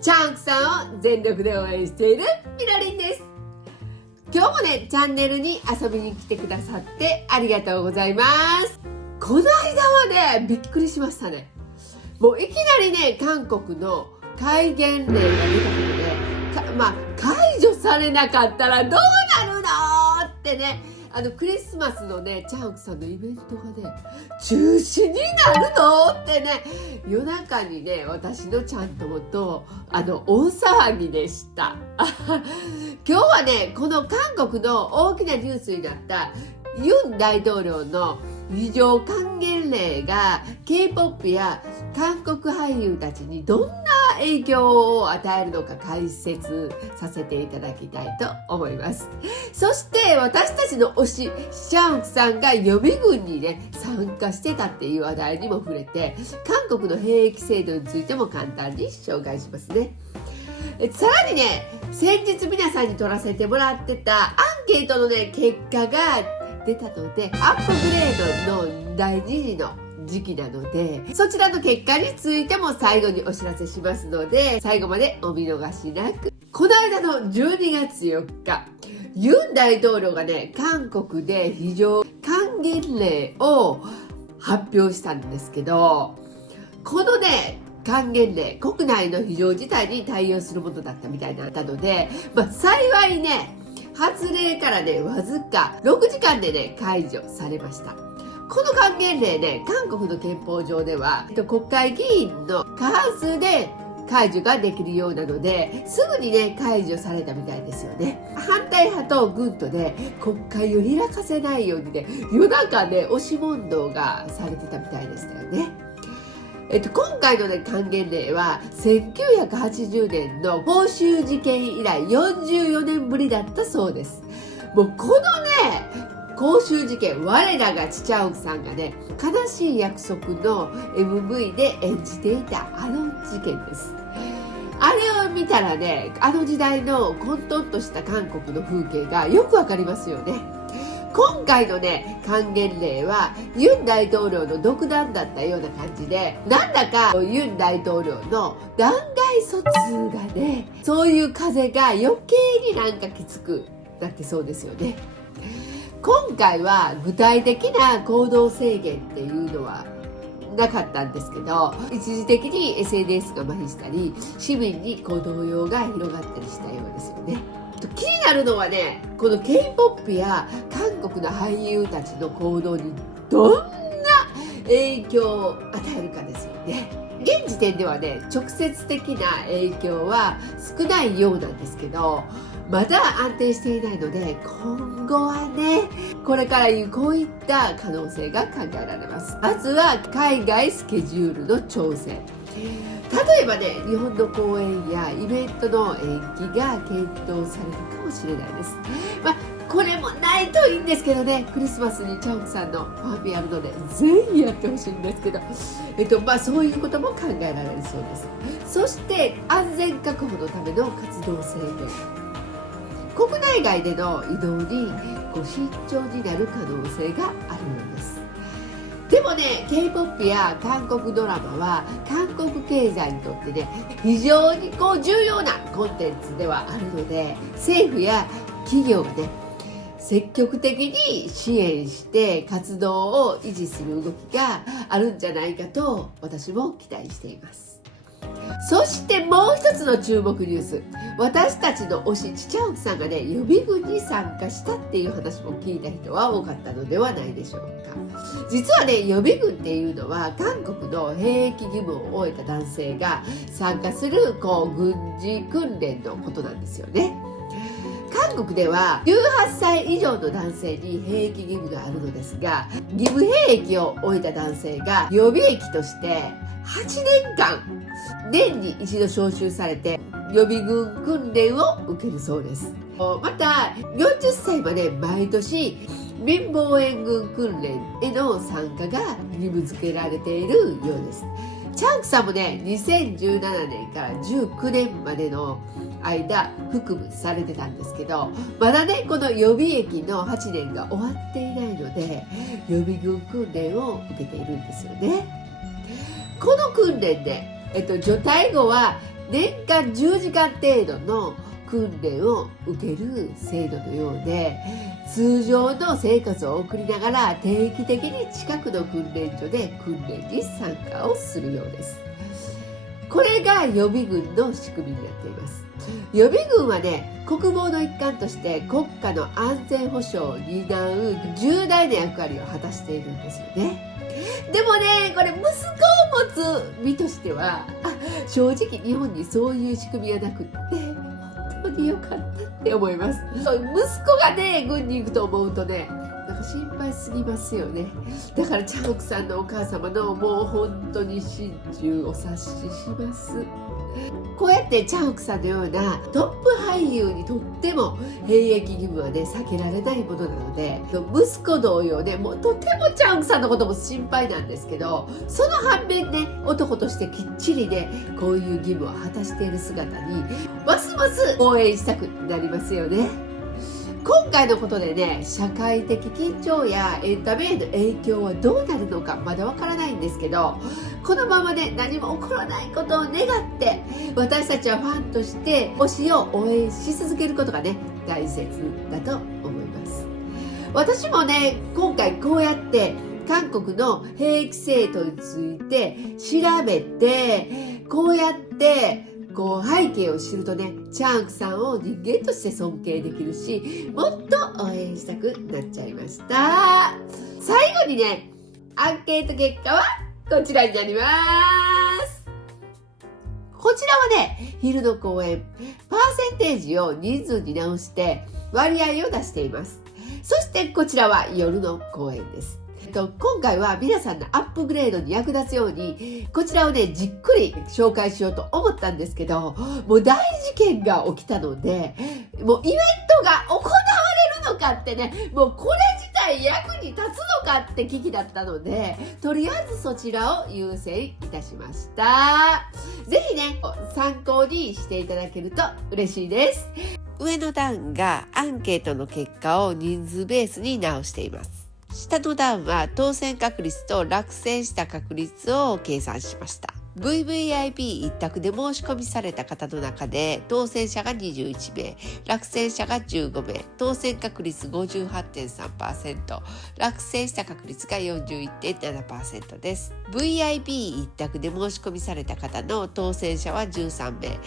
チャンクさんを全力で応援しているみのりんです。今日もね、チャンネルに遊びに来てくださってありがとうございます。この間はね、びっくりしましたね。もういきなりね、韓国の戒厳令が出たことで、解除されなかったらどうなるのってね、クリスマスのね、チャンクさんのイベントがね、中止になるのってね、夜中にね、私のちゃんともと、大騒ぎでした。今日はね、この韓国の大きなニュースになった、ユン大統領の非常還元令が K-POP や韓国俳優たちにどんな影響を与えるのか解説させていただきたいと思います。そして私たちの推しシャンクさんが予備軍にね参加してたっていう話題にも触れて、韓国の兵役制度についても簡単に紹介しますね。さらにね、先日皆さんに取らせてもらってたアンケートのね結果が出たので、アップグレードの第2次の時期なので、そちらの結果についても最後にお知らせしますので、最後までお見逃しなく。この間の12月4日、ユン大統領がね、韓国で非常還元令を発表したんですけど、このね、還元令、国内の非常事態に対応するものだったみたいなので、幸いね、発令からね、わずか6時間でね、解除されました。この還元令ね、韓国の憲法上では、国会議員の過半数で解除ができるようなので、すぐにね、解除されたみたいですよね。反対派と軍とで国会を開かせないようにね、夜中ね、押し問答がされてたみたいでしたよね。今回のね、還元令は1980年の光州事件以来44年ぶりだったそうです。もうこのね、光州事件、我らがチチャオクさんがね、悲しい約束の MV で演じていたあの事件です。あれを見たらね、あの時代の混沌とした韓国の風景がよくわかりますよね。今回のね、還元令はユン大統領の独断だったような感じで、なんだかユン大統領の弾劾措置がね、そういう風が余計になんかきつくなってそうですよね。今回は具体的な行動制限っていうのはなかったんですけど、一時的に SNS が麻痺したり、市民に動揺が広がったりしたようですよね。気になるのはね、この K-POP や韓国の俳優たちの行動にどんな影響を与えるかですよね。現時点ではね、直接的な影響は少ないようなんですけど、まだ安定していないので、今後はね、これからこういった可能性が考えられます。まずは海外スケジュールの調整。例えばね、日本の公演やイベントの延期が検討されるかもしれないです。これもないといいんですけどね、クリスマスにチョンさんのファンミあるので、ぜひやってほしいんですけど、そういうことも考えられるそうです。そして安全確保のための活動制限。国内外での移動に慎重になる可能性があるようです。でもね、K-POP や韓国ドラマは韓国経済にとってね、非常に重要なコンテンツではあるので、政府や企業がね、積極的に支援して活動を維持する動きがあるんじゃないかと私も期待しています。そしてもう一つの注目ニュース、私たちの推しチチャオクさんがね、予備軍に参加したっていう話も聞いた人は多かったのではないでしょうか。実はね、予備軍っていうのは韓国の兵役義務を終えた男性が参加する軍事訓練のことなんですよね。韓国では18歳以上の男性に兵役義務があるのですが、義務兵役を終えた男性が予備役として8年間年に一度招集されて予備軍訓練を受けるそうです。また40歳まで毎年民防衛軍訓練への参加が義務付けられているようです。チャンクさんもね、2017年から19年までの間服務されてたんですけど、まだね、この予備役の8年が終わっていないので、予備軍訓練を受けているんですよね。この訓練で、除隊後は年間10時間程度の訓練を受ける制度のようで、通常の生活を送りながら定期的に近くの訓練所で訓練に参加をするようです。これが予備軍の仕組みになっています。予備軍はね、国防の一環として国家の安全保障を担う重大な役割を果たしているんですよね。でもね、これ息子を持つ身としては、正直日本にそういう仕組みがなくって本当に良かったって思います。息子がね、軍に行くと思うとね、なんか心配すぎますよね。だからチャンオクさんのお母様のもう本当に心中お察しします。こうやってチャンオクさんのようなトップ俳優にとっても兵役義務はね避けられないものなので、息子同様ね、もうとてもチャンオクさんのことも心配なんですけど、その反面ね、男としてきっちりねこういう義務を果たしている姿にますます応援したくなりますよね。今回のことでね、社会的緊張やエンタメへの影響はどうなるのかまだわからないんですけど、このままね何も起こらないことを願って私たちはファンとして推しを応援し続けることがね大切だと思います。私もね今回こうやって韓国の兵役制度について調べて、こうやって背景を知るとね、チャンクさんを人間として尊敬できるし、もっと応援したくなっちゃいました。最後にね、アンケート結果はこちらになります。こちらはね、昼の公演パーセンテージを人数に直して割合を出しています。そしてこちらは夜の公演です。今回は皆さんのアップグレードに役立つようにこちらをねじっくり紹介しようと思ったんですけど、もう大事件が起きたので、もうイベントが行われるのかってね、もうこれ自体役に立つのかって危機だったので、とりあえずそちらを優先いたしました。ぜひね参考にしていただけると嬉しいです。上の段がアンケートの結果を人数ベースに直しています。下の段は当選確率と落選した確率を計算しました。VVIP 一択で申し込みされた方の中で当選者が21名、落選者が15名、当選確率 58.3%、落選した確率が 41.7% です。VIP 一択で申し込みされた方の当選者は13名、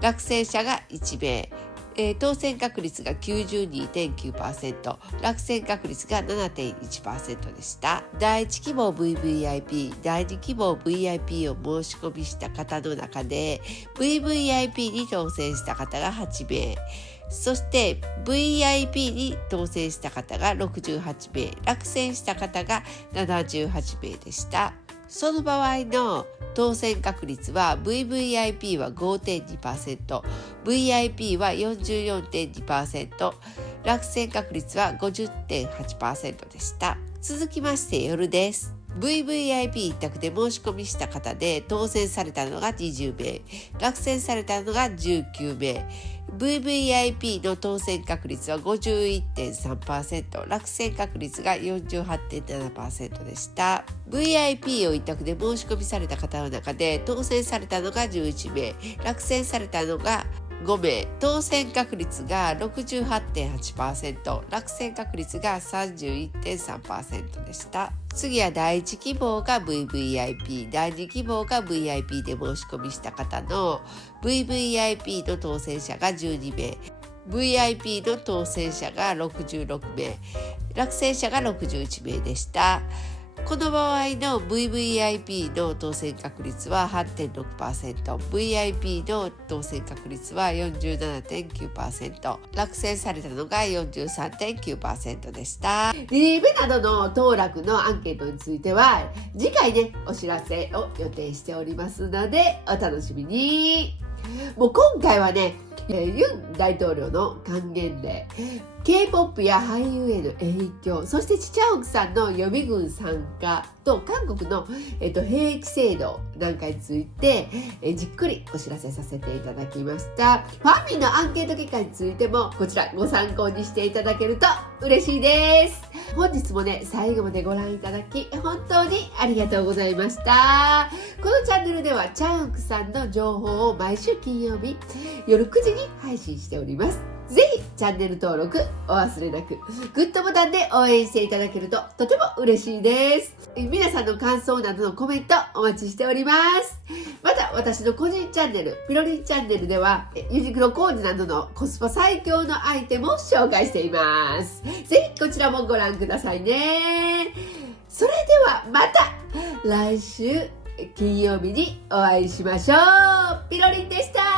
落選者が1名、当選確率が 92.9%、落選確率が 7.1% でした。第1希望 VVIP、第2希望 VIP を申し込みした方の中で VVIP に当選した方が8名、そして VIP に当選した方が68名、落選した方が78名でした。その場合の当選確率は VVIP は 5.2%、VIP は 44.2%、落選確率は 50.8% でした。続きまして夜です。VVIP 一択で申し込みした方で当選されたのが20名、落選されたのが19名、VVIP の当選確率は 51.3%、落選確率が 48.7% でした。VIP を一択で申し込みされた方の中で当選されたのが11名、落選されたのが5名、当選確率が 68.8%、落選確率が 31.3% でした。次は第1希望が VVIP、第2希望が VIP で申し込みした方の VVIP の当選者が12名、VIP の当選者が66名、落選者が61名でした。この場合の VVIP の当選確率は 8.6%、VIP の当選確率は 47.9%、落選されたのが 43.9% でした。リリベなどの当落のアンケートについては次回ねお知らせを予定しておりますのでお楽しみに。もう今回はねユン大統領の還元礼 K-POP や俳優への影響、そしてチチャオクさんの予備軍参加と韓国の、兵役制度なんかについて、じっくりお知らせさせていただきました。ファンミンのアンケート結果についてもこちらご参考にしていただけると嬉しいです。本日もね、最後までご覧いただき本当にありがとうございました。このチャンネルではチャンウクさんの情報を毎週金曜日夜9時に配信しております。ぜひチャンネル登録お忘れなく、グッドボタンで応援していただけるととても嬉しいです。皆さんの感想などのコメントお待ちしております。また私の個人チャンネル、ピロリンチャンネルではユニクロコーデなどのコスパ最強のアイテムを紹介しています。ぜひこちらもご覧くださいね。それではまた来週金曜日にお会いしましょう。ピロリンでした。